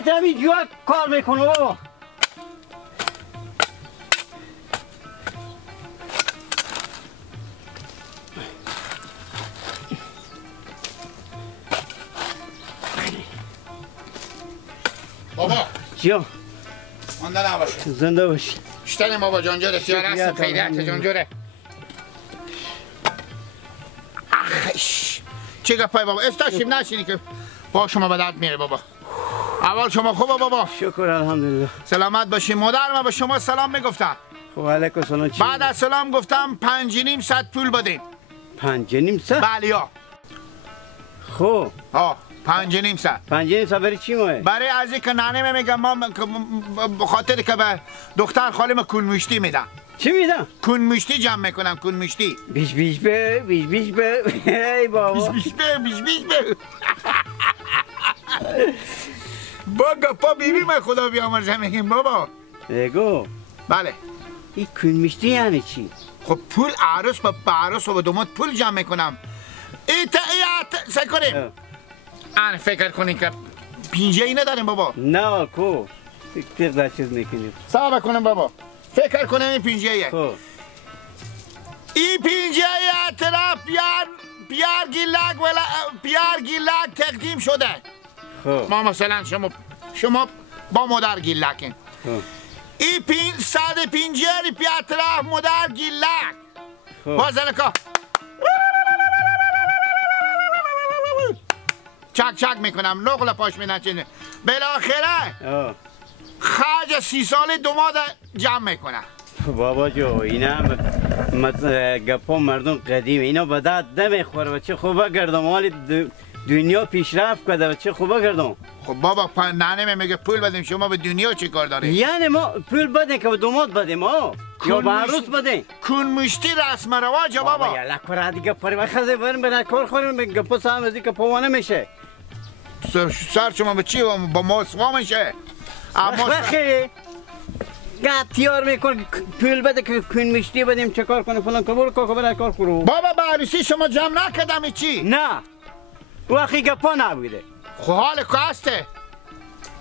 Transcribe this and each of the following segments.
خودت همین جوا کار میکنه بابا. بابا جا مانده نباشه. زنده باشی. شتنیم بابا جانجوره سیاره هستم خیلیت جانجوره. چه گپای بابا استاشیم نشینی که با شما به درد میره بابا. اول شما خوبه بابا؟ شکر الحمدلله. سلامت باشی. مادرم به شما سلام میگفتم. خب علیکم سلام. چی بعد از سلام گفتم 5.5 ساعت پول بدین. 5.5 ساعت؟ بله ها. خب 5.5 ساعت. 5.5 ساعت برای چی ماه؟ برای از اینکه نانه میگم ما به خاطر که به دختر خالم کون مشتی میدم. چی میدم؟ کون مشتی جمع میکنم. کون مشتی. بیش به ای بابا. بیش به با گپا بیبی من خدا بیامرزه میگیم بابا. بگو. بله. این کون مشتی یعنی چی؟ خب پول عروس به عروس و به دومات پول جمع میکنم. سعی کنیم آن فکر کنیم که پینجه ای نداریم بابا. نه کو فکر در چیز میکنیم. صبر کنیم بابا. فکر کنیم این پینجه ایه. خب این پینجه ایه طرف پیار گیلک تقدیم شده. خب ما مثلا شما با مادر گیلکین. خب این 150 پیار طرف مادر گیلک. خب بازنکا چک میکنم نقل پاش مینچینه. بالاخره خرج 30 ساله دوماد جمع میکنم. بابا جو اینا گپا مردم قدیم اینا به درد نمیخوره. بچه خوبه گردم حال دنیا پیشرفت کرده. بچه خوبه گردم. خب بابا نانه میگه پول بدیم شما به دنیا چی کار داریم؟ یعنی ما پول بدیم که به دوماد بدیم یا به عروس بدیم. کون مشتی رسم رواج بابا. یا لکورا دیگه پاری و خزه بریم به کار خوریم به گپا سهم از دیگه پوانه میشه. سر شما به چی با موسوا میشه؟ بخی تیار میکن پول بده که کون مشتی بدیم چه کار کنه فلان کبور که برای کار کرو. بابا به عروسی شما جمع نکردم چی؟ نه وقتی گپا نبوده. خب حال که هسته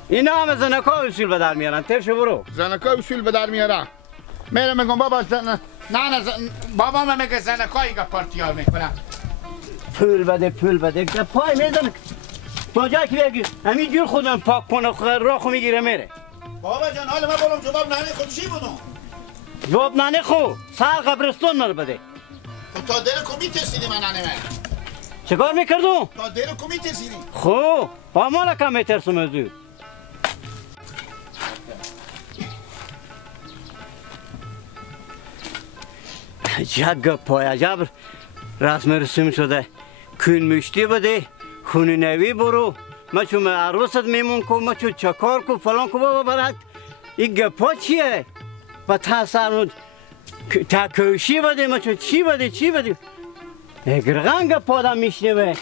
اینا همه زنکا اصول به در میارن. ترشو برو. زنکا اصول به در میارن. میرم میگم بابا بابا من میگه زنکایی گپا تیار میکنم. پول بده گپای میدن با جایی که بگی همین جور خودم پاک کنه راخو میگیره میره. بابا جان حال ما بولم جواب نانه خود چی بودم؟ جواب نانه خو سر قبرستون مر بده. تا دل کمی ترسیدی من نانه من. چه کار میکردم؟ تا دل کمی ترسیدی. خو با مالا کم میترسم از او. عجب گپای عجب رسم رسوم شده. کون مشتی بده خونه نوی برو. ما چون عروست میمون کو ما چون چکار کو فلان کو بابا برات این گپا چیه؟ با تاثیر تاکوشی بده ما چون چی بده گرگان گپا آدم میشنوه.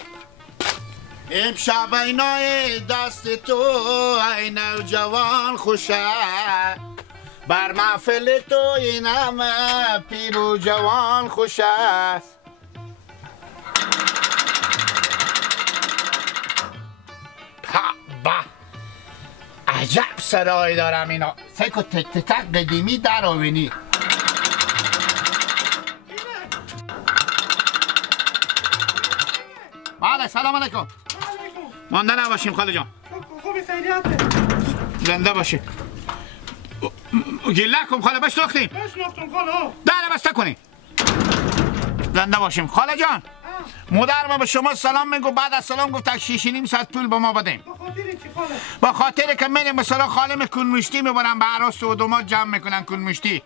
امشب اینای دست تو ای نوجوان خوشه بر محفل تو این همه پیر و جوان خوش است. عجب صدایی دارم اینا. فکر تک تک قدیمی در آوینی. بله سلام علیکم. مانده نباشیم خاله جان. خوبی خیریته. زنده باشی. گله کن خاله بشناختیم. بشناختم خاله ها. در بسته کنی. زنده باشیم خاله جان. مادر ما به شما سلام میگو بعد از سلام گفت 6.5 ساعت پول به ما بدیم. به خاطر چی خاله؟ به خاطر که من مثلا خالم کون مشتی میبرم به عروس و دومات جمع میکنن کون مشتی.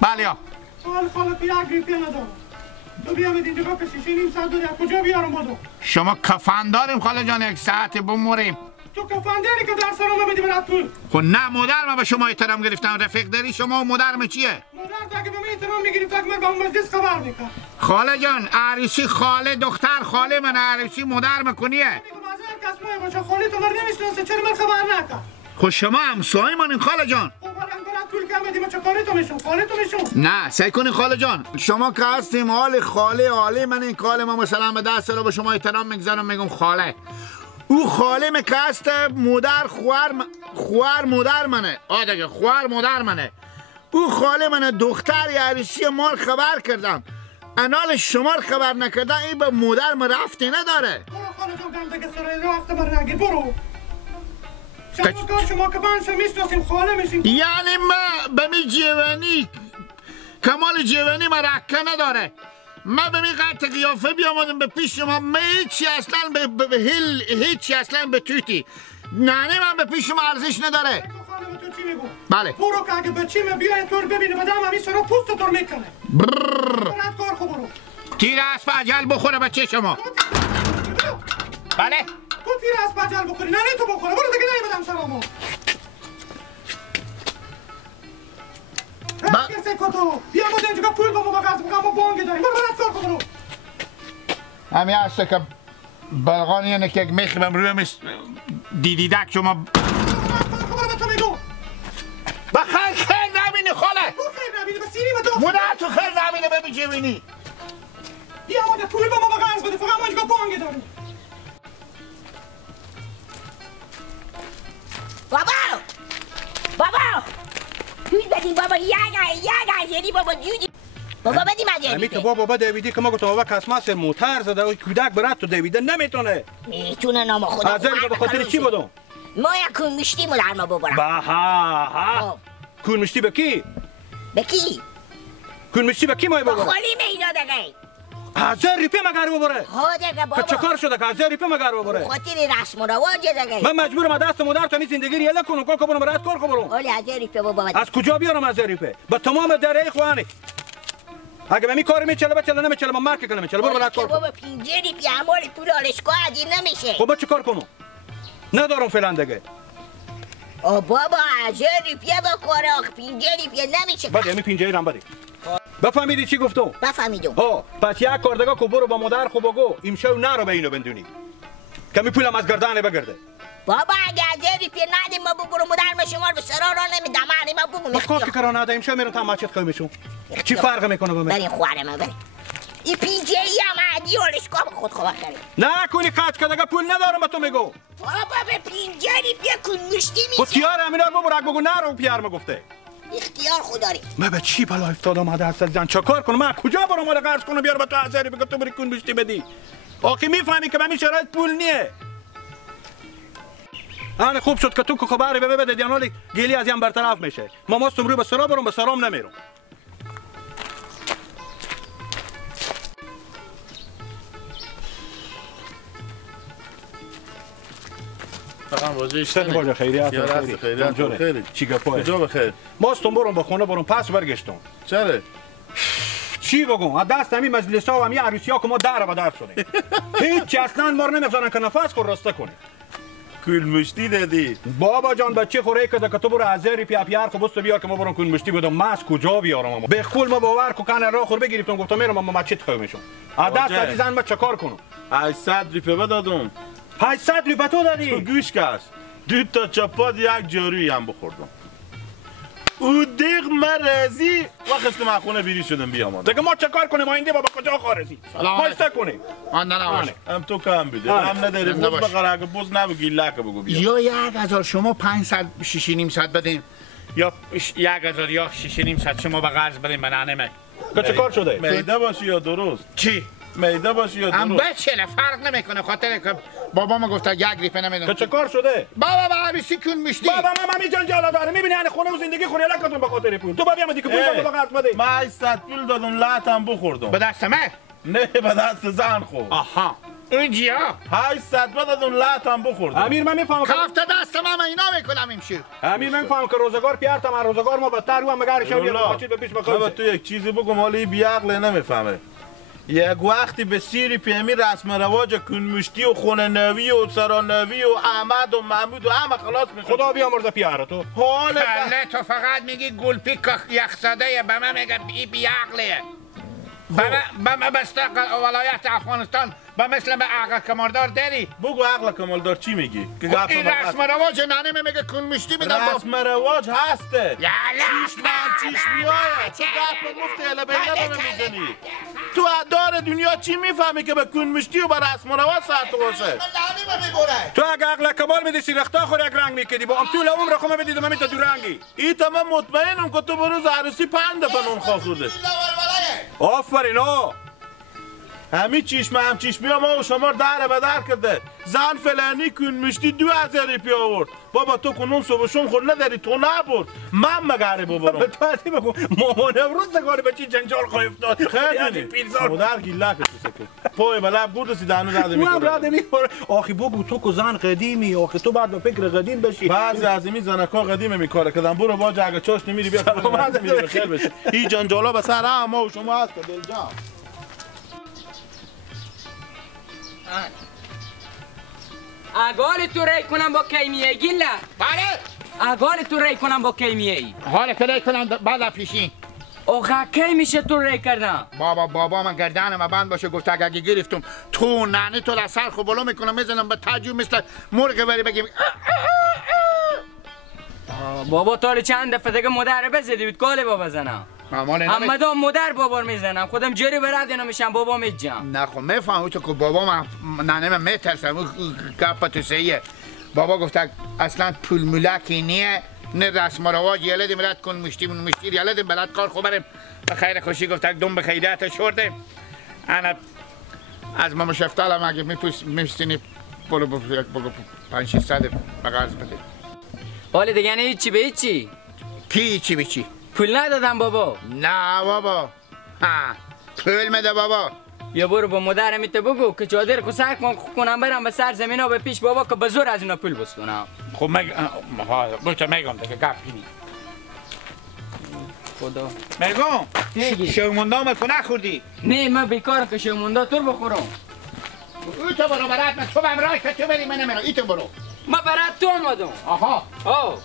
بله یا. خاله پیاگی ندارم. تو بیامد اینجا با 6.5 ساعت داری کجا بیارم بادو؟ شما کفن داریم خاله جان 1 ساعت بموریم. تو کفن داری که در سلام بدی برات پول. خب نه مادر ما به شما احترام گرفتم رفیق داری شما و مادر چیه؟ مادر تا که به من احترام میگیری تا که من با اون مجلس خبر میکنم. خاله جان عروسی خاله دختر خاله من عروسی مادر مکنیه. میگم از هر کس ما باشه خاله تو من نمیشناسه چرا من خبر نکرد؟ خب شما همسایه منین خاله جان. خب برام پول کم بدی من چه کاری تو میشم؟ خاله تو میشم. نه سعی کنین خاله جان. شما که هستیم حال خاله من این کال ما مثلا به 10 سال به شما احترام میگذارم میگم خاله. او خالم که هست مادر خوار مادر منه. آدگه خوار مادر منه. او خاله منه دختر عروسی مار خبر کردم. انال شمار خبر نکردن این به مادر من رفتی نداره. برو خاله جان دم دیگه سرای رفته من نگیر برو. شما که من میشناسیم خاله میشیم. یعنی ما به می جوانی کمال جوانی ما رکه نداره. من به می قطع قیافه بیامدم به پیش شما. من هیچی اصلا هیچی اصلا به توتی. نه من به پیش شما ارزش نداره. تو چی میگو؟ بله. برو که اگه بچی من بیای طور ببینه بدم همی سرا پوست طور میکنه. برات کار خوب برو. تیر اسب اجل بخوره بچه شما. بله. تو تیر اسب اجل بخوری نه تو بخوره برو دیگه نمیدم سرامو. کسی کتو بیا بود اینجا پول با ما بقرض بگم ما بانگی داریم برو برات کار خوب برو. همی هسته که بلغانی اینه که میخوام روی مست دیدک شما بخیر خیر نبینی خاله تو خیر نبینی به سیری بدو مادر تو خیر نبینی ببین جوینی بیا آمده پول با ما بقرض بده فقط ما اینجا بانگی داریم بابا توی بدی بابا یعنی بابا جودی بابا بدی مجلی امی که بابا دیویدی که ما گفتم بابا کسما سر موتر زده و کودک برات تو دیویده نمیتونه میتونه نام خدا حاضر به خاطر چی بدم ما یک کون مشتی مو در ما ببرم ها کون مشتی به کی به کی کون مشتی به کی ما با ببره خالی میدا دیگه 1000 روپیه مگر ببره ها دیگه بابا چه کار شده که 1000 روپیه مگر ببره خاطر رسم و رواج دیگه من مجبورم دست مادر تو می زندگی ریاله کنم کار کنم برات کار کنم ولی 1000 روپیه بابا از کجا بیارم 1000 روپیه با تمام دره اخوانی اگه من کار میچله بچله نمیچله من مرک کنم میچله برو برات کار بابا 50 روپیه اموال پول آلشکو عادی نمیشه خب با چه کار کنم ندارم فعلا دیگه بابا 1000 روپیه با کار 50 روپیه نمیشه بده می 50 رم بده بفهمیدی چی گفتم بفهمیدم پس یک کار دیگه کو برو با مادر خوب بگو امشب نرو به اینو بندونی کمی پولم از گردنه بگرده بابا اگه 1000 روپیه ندیم ما بگو مادر ما شما رو سرا را نمیدم ما بگو کار که کار نده امشب میرم تماشات خیمشون چی فرق میکنه با من برین خواره ما برین این پیجه ای هم عادی آلشکو با خود خواهد خرید نکنی قد که دیگه پول ندارم به تو میگو بابا به 50 روپیه کن مشتی خود میشه تیار همینا رو بگو نرو پیار گفته اختیار خوداری من به چی بلا افتادم هده هست زن چه کار کنم من کجا برم مال قرض کنم بیار به تو 1000 بگم تو بری کون مشتی بدی آخه میفهمی که به این شرایط پول نیه آن خوب شد که تو که خبری به بده دیانالی گیلی از این برطرف میشه ما ماستم روی به سرا برم به سرام نمیرم فقط واجه اشتنه باشه خیریت یا راست خیری چی گپای کجا بخیر ماستم برم به خونه برم پس برگشتم چرا چی بگم از دست همین مجلس ها و همین عروسی ها که ما در و در شدیم هیچ اصلا ما رو نمیذارن که نفس خود راسته کنیم کون مشتی دادی بابا جان بچه خوره که تو برو 1000 روپیه پیار خو بست بیار که ما برم کون مشتی بدم ما از کجا بیارم به خول ما باور کو کنه راه خور بگیریم گفتم میرم ما مسجد خیمشون از دست عزیزان ما چه کار کنم 800 روپیه دادم 800 روپیه تو دادی تو گوش کس 2 تا چپاد یک جارویی هم بخوردم او دیگ مرزی وقت ما خونه بیری شدم بیام دیگه ما چه کار کنیم ما اینده بابا کجا خارزی ما است کنیم آن نه هم تو کم بده هم نداری بوز بقره اگه بوز نبگی لکه بگو بیا یا 1000 شما 500 6.5 بدین یا 1000 یا 6.5 شما به قرض بدین من نمیه چه کار شده میده باشی یا درست چی میده باشی یا ام درست بچه فرق نمیکنه خاطر که بابا ما گفته 1 روپیه نمیدم چه کار شده بابا عروسی کون مشتی بابا من میجان جالا داره میبینی یعنی خونه و زندگی خوری لکتون به خاطر پول تو بابا میگی که پول بابا قرض بده ما 800 پول دادم لاتم بخوردم به دست من نه به دست زن خو آها اونجا 800 دادم لاتم بخوردم امیر من میفهمم کافت دست من اینا میکنم امشیر امیر من میفهمم که روزگار پیارتم از روزگار ما بدتر رو هم مگر شو بیاد به پیش بابا تو یک چیزی بگم حالی بی عقل نمیفهمه یک وقتی به 30 روپیه می رسم رواج کون مشتی و خونه نوی و سرانوی و احمد و محمود و همه خلاص می خدا بیامرزه پیاره تو حال کله تو فقط میگی گلپی که یخزده به من میگه بی عقله به من بسته ولایت افغانستان با مثل عقل کماردار داری؟ بگو عقل کمالدار چی میگی؟ که این رسم رواج نانه میگه کن مشتی بدم با رسم رواج هسته یالا چشمیایه چه گپ مفته اله بیله به میزنی تو دار دنیا چی میفهمی که به کن مشتی و به رسم رواج ساعت باشه تو اگه عقل کمال میدیسی رختا خور یک رنگ میکردی با ام طول عمر خو بدید من تا دو رنگی ای تمام مطمئنم که تو بروز عروسی 5 دفعه نون خورده آفرین او همین چشم هم چشمی ما و شما در به در کرده زن فلانی کن مشتی 2000 روپیه آورد بابا تو کنون صبح شم خود نداری تو نبرد من مگره ببرم تو هستی بگو مامان امروز نگاره به چی جنجال خواهی افتاد خیلی مادر گیله که تو سکه پای بلب گرد سی دانو رده او هم میکنه رده میخوره آخی بگو تو که زن قدیمی آخی تو بعد به فکر قدیم بشی بعضی از این زنکا قدیم میکاره کردن برو باج اگه چاش نمیری بیا خود میری بخیر بشه این جنجالا به سر هم ما و شما هست دل جان اگال تو ری کنم با کیمیه گیله بله اگال تو ری کنم با کیمیه حالا که ری کنم بعد پیشین اوخه کی میشه تو ری کردم بابا من گردنم بند باشه گفت اگه گرفتم تو نانی تو را سر خوب بالا میکنم میزنم به تاجو مثل مرغ بری بگیم بابا تا چند دفعه دیگه مادر بزدی بود کاله بابا زنم همدام مادر بابا میزنم خودم جری برد اینا میشم بابا میجم نه خب میفهم تو که بابا من نانه من میترسم گپ تو سیه بابا گفت اصلا پول ملکی نیه نه رسم و رواج یلد ملت کن مشتی یلد بلد کار خوب بریم به خیر خوشی گفت دم به خیریت شورده انا از ماما شفتالم اگه میپستینی برو 500 به قرض بده حالا دیگه نه هیچی به هیچی کی چی به چی پول ندادم بابا نه بابا پول مده بابا یا برو با مادرم ایت بگو که چادر کو سر کنم برم به سر زمین ها به پیش بابا که به زور از اینا پول بستونم خب میگم دیگه گپ اینی خدا میگم شوموندام کو نخوردی نه من بیکارم که شوموندا تو بخورم او تو برو برات من تو بهم راه که تو بری من نمیرم ای تو برو ما برات تو اومدم آها او